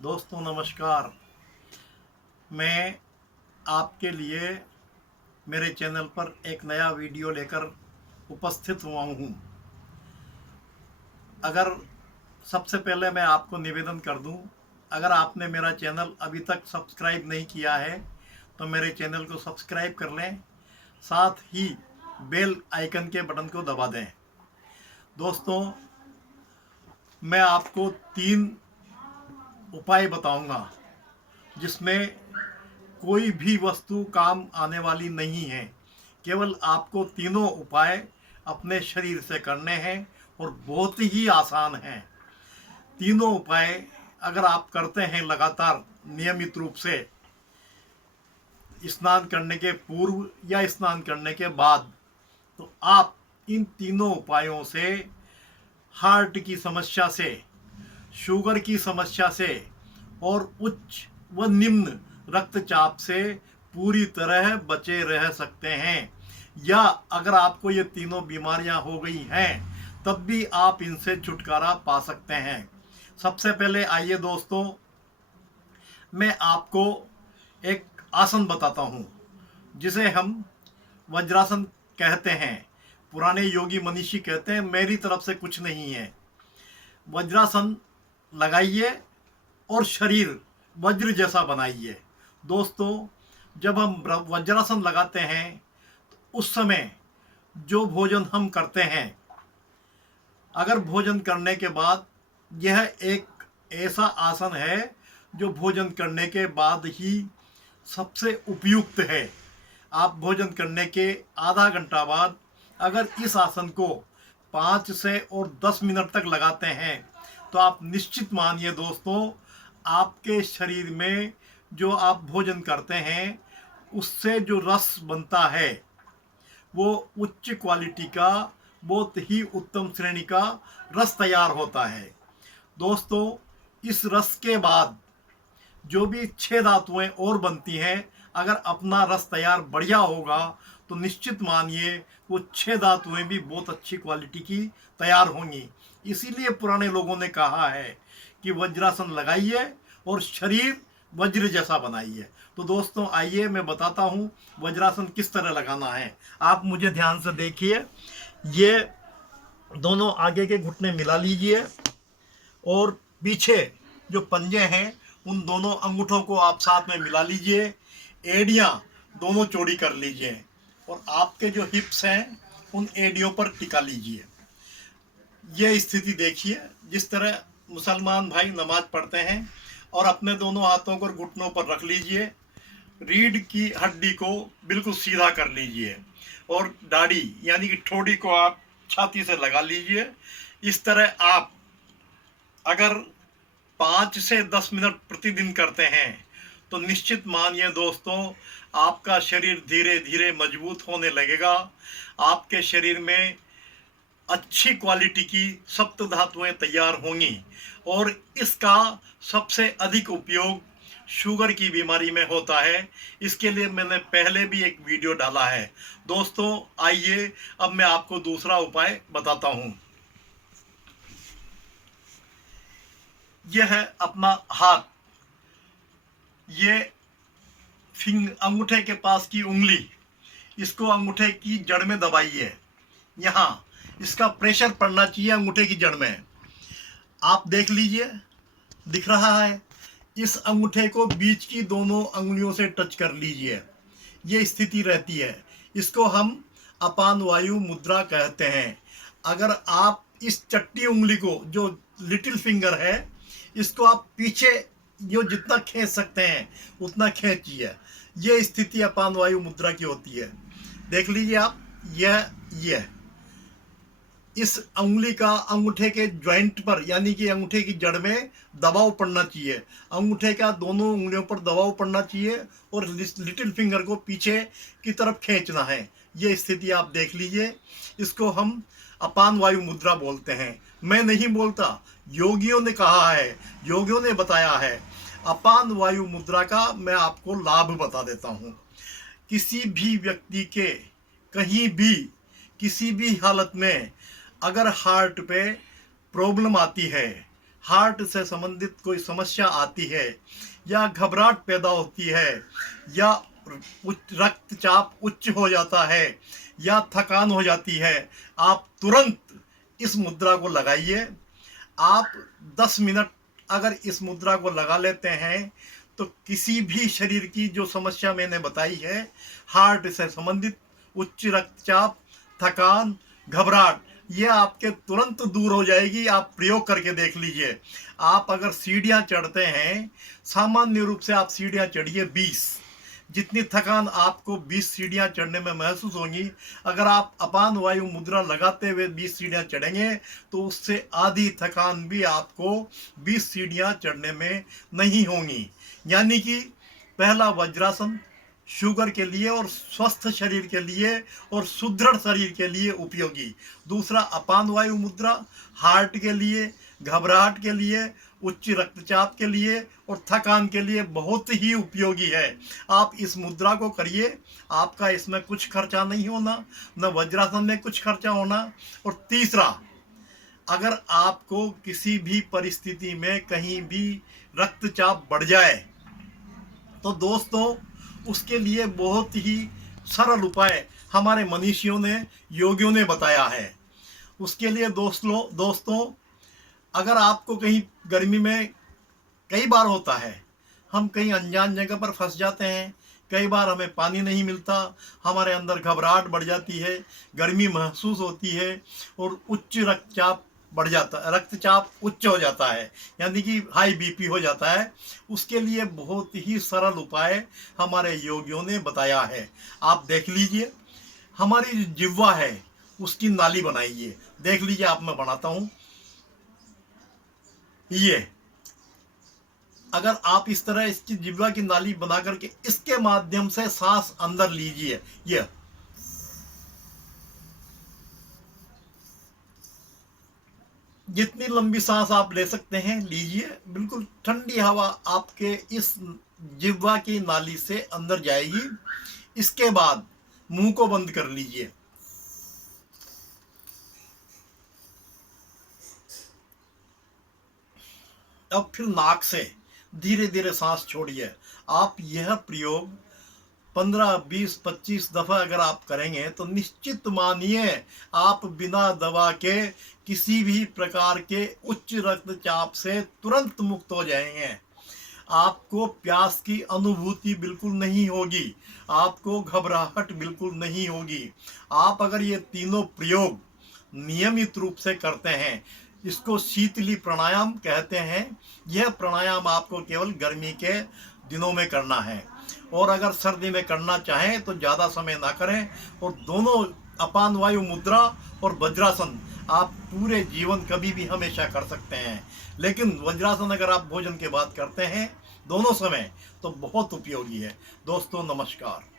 दोस्तों नमस्कार। मैं आपके लिए मेरे चैनल पर एक नया वीडियो लेकर उपस्थित हुआ हूँ। अगर सबसे पहले मैं आपको निवेदन कर दूँ, अगर आपने मेरा चैनल अभी तक सब्सक्राइब नहीं किया है तो मेरे चैनल को सब्सक्राइब कर लें, साथ ही बेल आइकन के बटन को दबा दें। दोस्तों, मैं आपको 3 उपाय बताऊंगा जिसमें कोई भी वस्तु काम आने वाली नहीं है। केवल आपको तीनों उपाय अपने शरीर से करने हैं और बहुत ही आसान हैं। तीनों उपाय अगर आप करते हैं लगातार नियमित रूप से, स्नान करने के पूर्व या स्नान करने के बाद, तो आप इन तीनों उपायों से हार्ट की समस्या से, शुगर की समस्या से और उच्च व निम्न रक्तचाप से पूरी तरह बचे रह सकते हैं। या अगर आपको ये तीनों बीमारियां हो गई हैं तब भी आप इनसे छुटकारा पा सकते हैं। सबसे पहले आइए दोस्तों, मैं आपको एक आसन बताता हूँ जिसे हम वज्रासन कहते हैं। पुराने योगी मनीषी कहते हैं, मेरी तरफ से कुछ नहीं है। वज्रासन लगाइए और शरीर वज्र जैसा बनाइए। दोस्तों, जब हम वज्रासन लगाते हैं तो उस समय जो भोजन हम करते हैं, अगर भोजन करने के बाद, यह एक ऐसा आसन है जो भोजन करने के बाद ही सबसे उपयुक्त है। आप भोजन करने के आधा घंटा बाद अगर इस आसन को 5 से और 10 मिनट तक लगाते हैं तो आप निश्चित मानिए दोस्तों, आपके शरीर में जो आप भोजन करते हैं उससे जो रस बनता है वो उच्च क्वालिटी का, बहुत ही उत्तम श्रेणी का रस तैयार होता है। दोस्तों, इस रस के बाद जो भी 6 धातुएं और बनती हैं, अगर अपना रस तैयार बढ़िया होगा तो निश्चित मानिए वो 6 धातुएं भी बहुत अच्छी क्वालिटी की तैयार होंगी। इसीलिए पुराने लोगों ने कहा है कि वज्रासन लगाइए और शरीर वज्र जैसा बनाइए। तो दोस्तों आइए मैं बताता हूँ वज्रासन किस तरह लगाना है। आप मुझे ध्यान से देखिए। ये दोनों आगे के घुटने मिला लीजिए और पीछे जो पंजे हैं उन दोनों अंगूठों को आप साथ में मिला लीजिए। एड़ियाँ दोनों चौड़ी कर लीजिए और आपके जो हिप्स हैं उन एड़ियों पर टिका लीजिए। ये स्थिति देखिए जिस तरह मुसलमान भाई नमाज पढ़ते हैं, और अपने दोनों हाथों को घुटनों पर रख लीजिए। रीढ़ की हड्डी को बिल्कुल सीधा कर लीजिए और दाढ़ी यानी कि ठोड़ी को आप छाती से लगा लीजिए। इस तरह आप अगर 5 से 10 मिनट प्रतिदिन करते हैं तो निश्चित मानिए दोस्तों, आपका शरीर धीरे धीरे मजबूत होने लगेगा। आपके शरीर में अच्छी क्वालिटी की सप्त धातुएं तैयार होंगी और इसका सबसे अधिक उपयोग शुगर की बीमारी में होता है। इसके लिए मैंने पहले भी एक वीडियो डाला है। दोस्तों आइए अब मैं आपको दूसरा उपाय बताता हूँ। यह है अपना हाथ, ये अंगूठे के पास की उंगली, इसको अंगूठे की जड़ में दबाइए। यहाँ इसका प्रेशर पड़ना चाहिए अंगूठे की जड़ में। आप देख लीजिए, दिख रहा है। इस अंगूठे को बीच की दोनों अंगुलियों से टच कर लीजिए। ये स्थिति रहती है। इसको हम अपान वायु मुद्रा कहते हैं। अगर आप इस चट्टी उंगली को, जो लिटिल फिंगर है, इसको आप पीछे जो जितना खींच सकते हैं उतना खींचिए। ये स्थिति अपान वायु मुद्रा की होती है। देख लीजिए आप, यह इस उंगली का अंगूठे के जॉइंट पर यानी कि अंगूठे की जड़ में दबाव पड़ना चाहिए। अंगूठे का दोनों उंगलियों पर दबाव पड़ना चाहिए और लिटिल फिंगर को पीछे की तरफ खींचना है। ये स्थिति आप देख लीजिए। इसको हम अपान वायु मुद्रा बोलते हैं। मैं नहीं बोलता, योगियों ने कहा है, योगियों ने बताया है। अपान वायु मुद्रा का मैं आपको लाभ बता देता हूँ। किसी भी व्यक्ति के कहीं भी किसी भी हालत में अगर हार्ट पे प्रॉब्लम आती है, हार्ट से संबंधित कोई समस्या आती है या घबराहट पैदा होती है या रक्तचाप उच्च हो जाता है या थकान हो जाती है, आप तुरंत इस मुद्रा को लगाइए। आप 10 मिनट अगर इस मुद्रा को लगा लेते हैं तो किसी भी शरीर की जो समस्या मैंने बताई है, हार्ट से संबंधित उच्च रक्तचाप, थकान, घबराहट, ये आपके तुरंत दूर हो जाएगी। आप प्रयोग करके देख लीजिए। आप अगर सीढ़ियाँ चढ़ते हैं, सामान्य रूप से आप सीढ़ियाँ चढ़िए 20, जितनी थकान आपको 20 सीढ़ियाँ चढ़ने में महसूस होंगी, अगर आप अपान वायु मुद्रा लगाते हुए 20 सीढ़ियाँ चढ़ेंगे तो उससे आधी थकान भी आपको 20 सीढ़ियाँ चढ़ने में नहीं होंगी। यानी कि पहला वज्रासन शुगर के लिए और स्वस्थ शरीर के लिए और सुदृढ़ शरीर के लिए उपयोगी। दूसरा अपान वायु मुद्रा हार्ट के लिए, घबराहट के लिए, उच्च रक्तचाप के लिए और थकान के लिए बहुत ही उपयोगी है। आप इस मुद्रा को करिए, आपका इसमें कुछ खर्चा नहीं होना, न वज्रासन में कुछ खर्चा होना। और तीसरा, अगर आपको किसी भी परिस्थिति में कहीं भी रक्तचाप बढ़ जाए तो दोस्तों उसके लिए बहुत ही सरल उपाय हमारे मनीषियों ने, योगियों ने बताया है। उसके लिए दोस्तों अगर आपको कहीं गर्मी में, कई बार होता है हम कहीं अनजान जगह पर फंस जाते हैं, कई बार हमें पानी नहीं मिलता, हमारे अंदर घबराहट बढ़ जाती है, गर्मी महसूस होती है और उच्च रक्तचाप बढ़ जाता है, रक्तचाप उच्च हो जाता है, यानी कि हाई बीपी हो जाता है। उसके लिए बहुत ही सरल उपाय हमारे योगियों ने बताया है। आप देख लीजिए, हमारी जो जिह्वा है उसकी नाली बनाइए। देख लीजिए, आप मैं बनाता हूँ। ये अगर आप इस तरह इसकी जिह्वा की नाली बना करके इसके माध्यम से सांस अंदर लीजिए, ये जितनी लंबी सांस आप ले सकते हैं लीजिए। बिल्कुल ठंडी हवा आपके इस जिह्वा की नाली से अंदर जाएगी। इसके बाद मुंह को बंद कर लीजिए। अब फिर नाक से धीरे धीरे सांस छोड़िए। आप यह प्रयोग 15, 20, 25 दफा अगर आप करेंगे तो निश्चित मानिए आप बिना दवा के किसी भी प्रकार के उच्च रक्तचाप से तुरंत मुक्त हो जाएंगे। आपको प्यास की अनुभूति बिल्कुल नहीं होगी, आपको घबराहट बिल्कुल नहीं होगी। आप अगर ये तीनों प्रयोग नियमित रूप से करते हैं, इसको शीतली प्राणायाम कहते हैं। यह प्राणायाम आपको केवल गर्मी के दिनों में करना है और अगर सर्दी में करना चाहें तो ज़्यादा समय ना करें। और दोनों अपान वायु मुद्रा और वज्रासन आप पूरे जीवन कभी भी हमेशा कर सकते हैं। लेकिन वज्रासन अगर आप भोजन के बाद करते हैं दोनों समय तो बहुत उपयोगी है। दोस्तों नमस्कार।